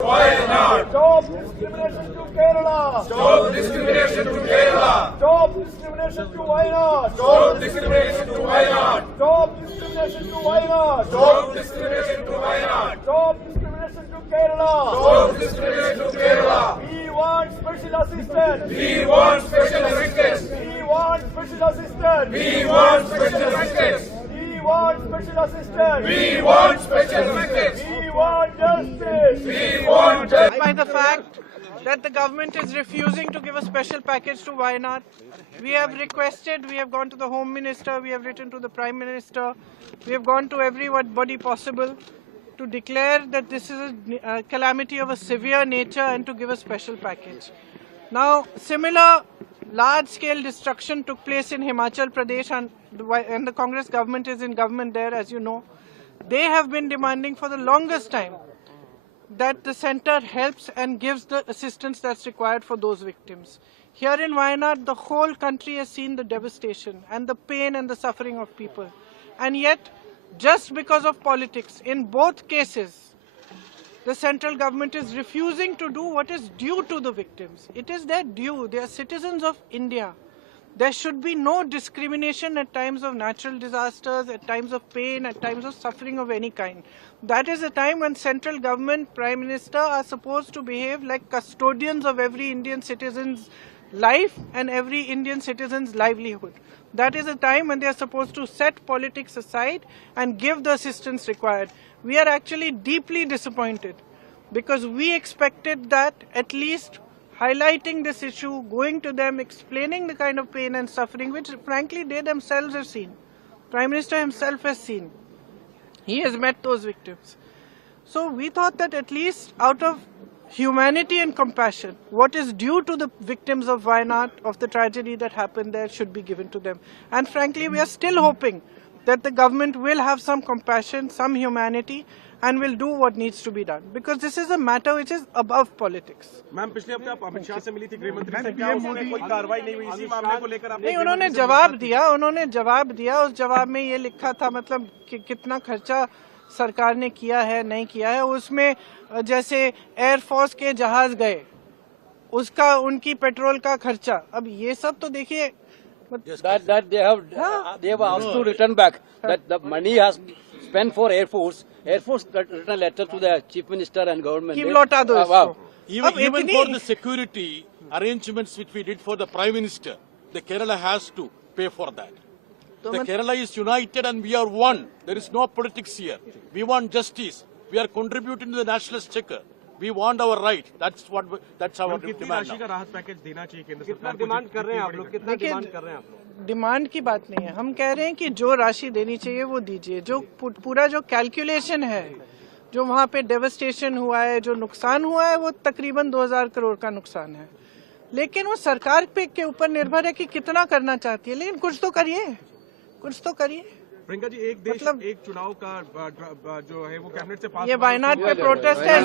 Why not? Stop discrimination to Kerala. Stop discrimination to Kerala. Stop discrimination to Wayanad. Stop discrimination to Wayanad. Stop discrimination to Wayanad. Stop discrimination to Wayanad. Stop discrimination to Kerala. Stop discrimination to Kerala. We want special assistance. We want special assistance. We want special assistance. We want special assistance. We want special assistance. We want special assistance. We want justice. We want justice. By the fact that the government is refusing to give a special package to Wayanad. We have requested, we have gone to the Home Minister, we have written to the Prime Minister, we have gone to everybody possible to declare that this is a calamity of a severe nature and to give a special package. Now, similar large-scale destruction took place in Himachal Pradesh, and the Congress government is in government there, as you know. They have been demanding for the longest time that the centre helps and gives the assistance that's required for those victims. Here in Wayanad, the whole country has seen the devastation and the pain and the suffering of people. And yet, just because of politics, in both cases, the central government is refusing to do what is due to the victims. It is their due. They are citizens of India. There should be no discrimination at times of natural disasters, at times of pain, at times of suffering of any kind. That is a time when central government, Prime Minister are supposed to behave like custodians of every Indian citizen's life and every Indian citizen's livelihood. That is a time when they are supposed to set politics aside and give the assistance required. We are actually deeply disappointed because we expected that at least highlighting this issue, going to them, explaining the kind of pain and suffering which frankly they themselves have seen. Prime Minister himself has seen. He has met those victims. So we thought that at least out of humanity and compassion, what is due to the victims of Wayanad, of the tragedy that happened there, should be given to them. And frankly, we are still hoping that the government will have some compassion, some humanity, and will do what needs to be done. Because this is a matter which is above politics. Ma'am पिछले हफ्ते आप अमित शाह से मिली थी गृह मंत्री से, क्या उसमें कोई कार्रवाई नहीं हुई इसी मामले को लेकर? नहीं, उन्होंने जवाब दिया, उस जवाब में ये लिखा था मतलब कि कितना खर्चा सरकार ने किया है, नहीं किया है। उसमें जैसे एयरफोर्स के जहाज गए, उसका उनकी पेट्रोल का खर्चा, अब ये सब तो देखिए that they have asked to return back that the money has spent for Air Force written a letter to the Chief Minister and government. कि लौटा दो इसको। Even for the security arrangements which we did for the Prime Minister, the Kerala has to pay for that. The Kerala is united and we are one. There is no politics here. We want justice. We are contributing to the nationalist checker. We want our right. That's our कितनी demand राशि now. का राहत package देना चाहिए केंद्र सरकार कितना को? डिमांड कर रहे हैं आप लोग? कितना देखिए, डिमांड कर रहे हैं आप लोग? डिमांड की बात नहीं है, हम कह रहे हैं कि जो राशि देनी चाहिए वो दीजिए। जो पूरा जो कैलकुलेशन है, जो वहाँ पे डेवस्टेशन हुआ है, जो नुकसान हुआ है, वो तकरीबन 2000 करोड़ का नुकसान है। लेकिन वो सरकार पे के ऊपर निर्भर है कि कितना करना चाहती है, लेकिन कुछ तो करिए, कुछ तो करिए। प्रियंका जी, एक देश मतलब एक चुनाव का जो है वो कैबिनेट से पास ये वायनाड पे प्रोटेस्ट है,